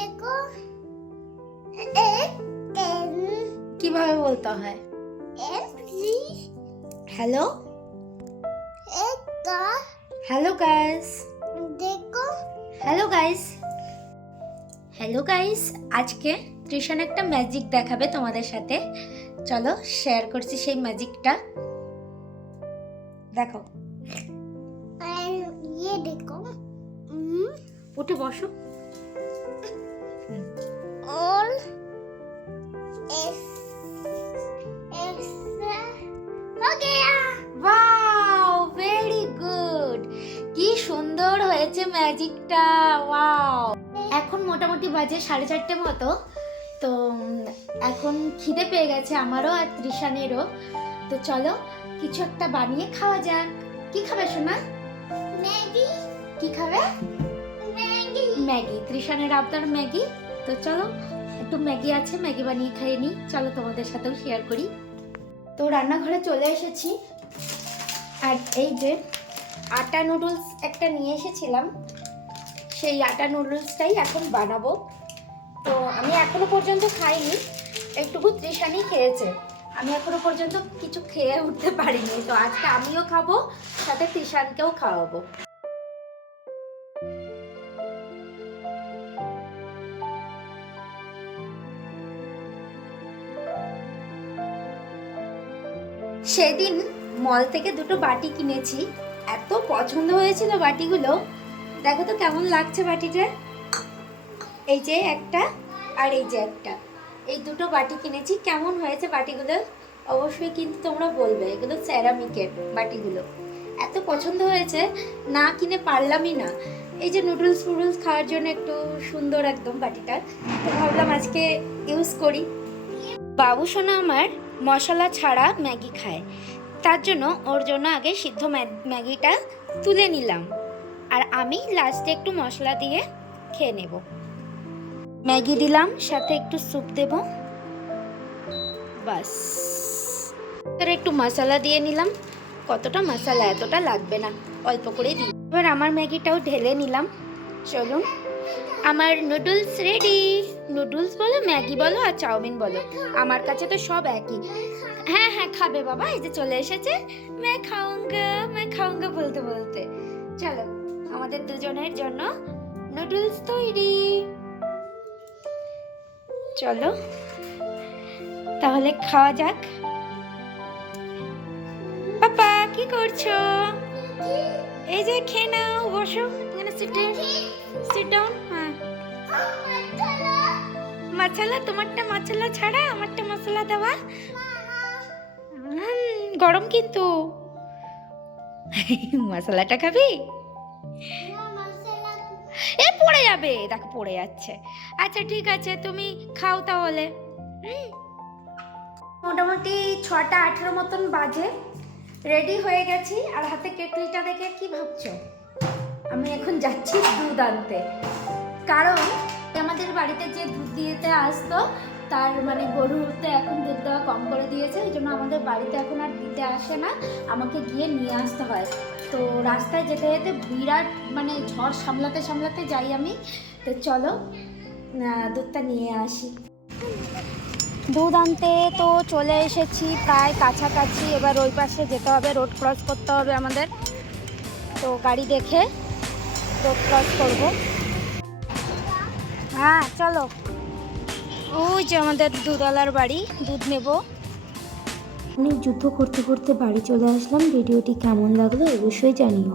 देखो एक पेन কিভাবে বলতে হয়? प्लीज হ্যালো एक का হ্যালো গাইস देखो হ্যালো গাইস হ্যালো গাইস আজকে তৃষান একটা ম্যাজিক দেখাবে তোমাদের সাথে। চলো শেয়ার করছি সেই ম্যাজিকটা। দেখো, और ये देखो উঠে বসো। और ऐसा हो गया। Wow, very good. কি সুন্দর হয়েছে ম্যাজিকটা, ওয়াও। এখন মোটামুটি বাজে 4:30 মতো। তো এখন খিদে পেয়ে গেছে আমারও আর তৃষানেরও। তো চলো কিছু একটা বানিয়ে খাওয়া যাক। কি খাবে সোনা? मैगी কি খাবে? Maggi Maggi. তৃষানের আবদার ম্যাগি। তো চলো একটু ম্যাগি আছে, ম্যাগি বানিয়ে খাইয়ে নিই। চলো তোমাদের সাথেও শেয়ার করি। তো রান্নাঘরে চলে এসেছি, আর এই যে আটা নুডলস একটা নিয়ে এসেছিলাম, সেই আটা নুডলসটাই এখন বানাবো। তো আমি এখনো পর্যন্ত খাইনি, একটুকু তৃষানি খেয়েছে। আমি এখনো পর্যন্ত কিছু খেয়ে উঠতে পারিনি। তো আজকে আমিও খাবো, সাথে তৃষানকেও খাওয়াবো। সেদিন মল থেকে দুটো বাটি কিনেছি, এত পছন্দ হয়েছিল বাটিগুলো। দেখো তো কেমন লাগছে বাটিটা। এই যে একটা আর এই যে একটা, এই দুটো বাটি কিনেছি। কেমন হয়েছে বাটিগুলো অবশ্যই কিন্তু তোমরা বলবে। এগুলো সেরামিকের বাটিগুলো, এত পছন্দ হয়েছে, না কিনে পারলামই না। এই যে নুডলস খাওয়ার জন্য একটু সুন্দর একদম বাটিটা, তো ভাবলাম আজকে ইউজ করি। বাবু সোনা আমার মশলা ছাড়া ম্যাগি খায়, তার জন্য ওর জন্য আগে সিদ্ধ ম্যাগিটা তুলে নিলাম, আর আমি লাস্টে একটু মশলা দিয়ে খেয়ে নেব। ম্যাগি দিলাম, সাথে একটু স্যুপ দেব, বাস। এবার একটু মশলা দিয়ে নিলাম। কতটা মশলা, এতটা লাগবে না, অল্প করে দিই। এবার আমার ম্যাগিটাও ঢেলে নিলাম। চলুন, আমার নুডলস রেডি। নুডলস বলো, ম্যাগি বলো আর চাউমিন বলো, আমার কাছে তো সব একই। হ্যাঁ হ্যাঁ খাবে বাবা, এই যে চলে এসেছে मैं খাউঙ্গা বলতে বলতে। চলো আমাদের দুজনের জন্য নুডলস তৈরি। চলো তাহলে খাওয়া যাক। পাপা কি করছো? এই যে খেয়ে নাও, বসো এখানে, সিট ডাউন। হ্যাঁ, মশলা তোমারটা মশলা ছাড়া, আমারটা মশলা দেওয়া। গরম কিন্তু। মশলাটা খাবি? এ পড়ে যাবে, দেখো পড়ে যাচ্ছে। আচ্ছা ঠিক আছে, তুমি খাও তাহলে। মোটামুটি 6:18 মতন বাজে, রেডি হয়ে গেছি। আর হাতে কেটলিটা দেখে কি ভাবছো? আমি এখন যাচ্ছি দুধ আনতে, কারণ আমাদের বাড়িতে যে দুধ দিতে আসতো, তার মানে গরুতে এখন দুধ দেওয়া কম করে দিয়েছে, ওই জন্য আমাদের বাড়িতে এখন আর দিতে আসে না, আমাকে গিয়ে নিয়ে আসতে হয়। তো রাস্তায় যেতে যেতে বিরাট মানে ঝড় সামলাতে যাই আমি। তো চলো দুধটা নিয়ে আসি। দুধ আনতে তো চলে এসেছি, প্রায় কাছাকাছি। এবার ওই পাশে যেতে হবে, রোড ক্রস করতে হবে আমাদের। তো গাড়ি দেখে রোড ক্রস করবো। হ্যাঁ চলো, ওই যে আমাদের দুধওয়ালার বাড়ি, দুধ নেব। অনেক যুদ্ধ করতে করতে বাড়ি চলে আসলাম। ভিডিওটি কেমন লাগলো অবশ্যই জানিও।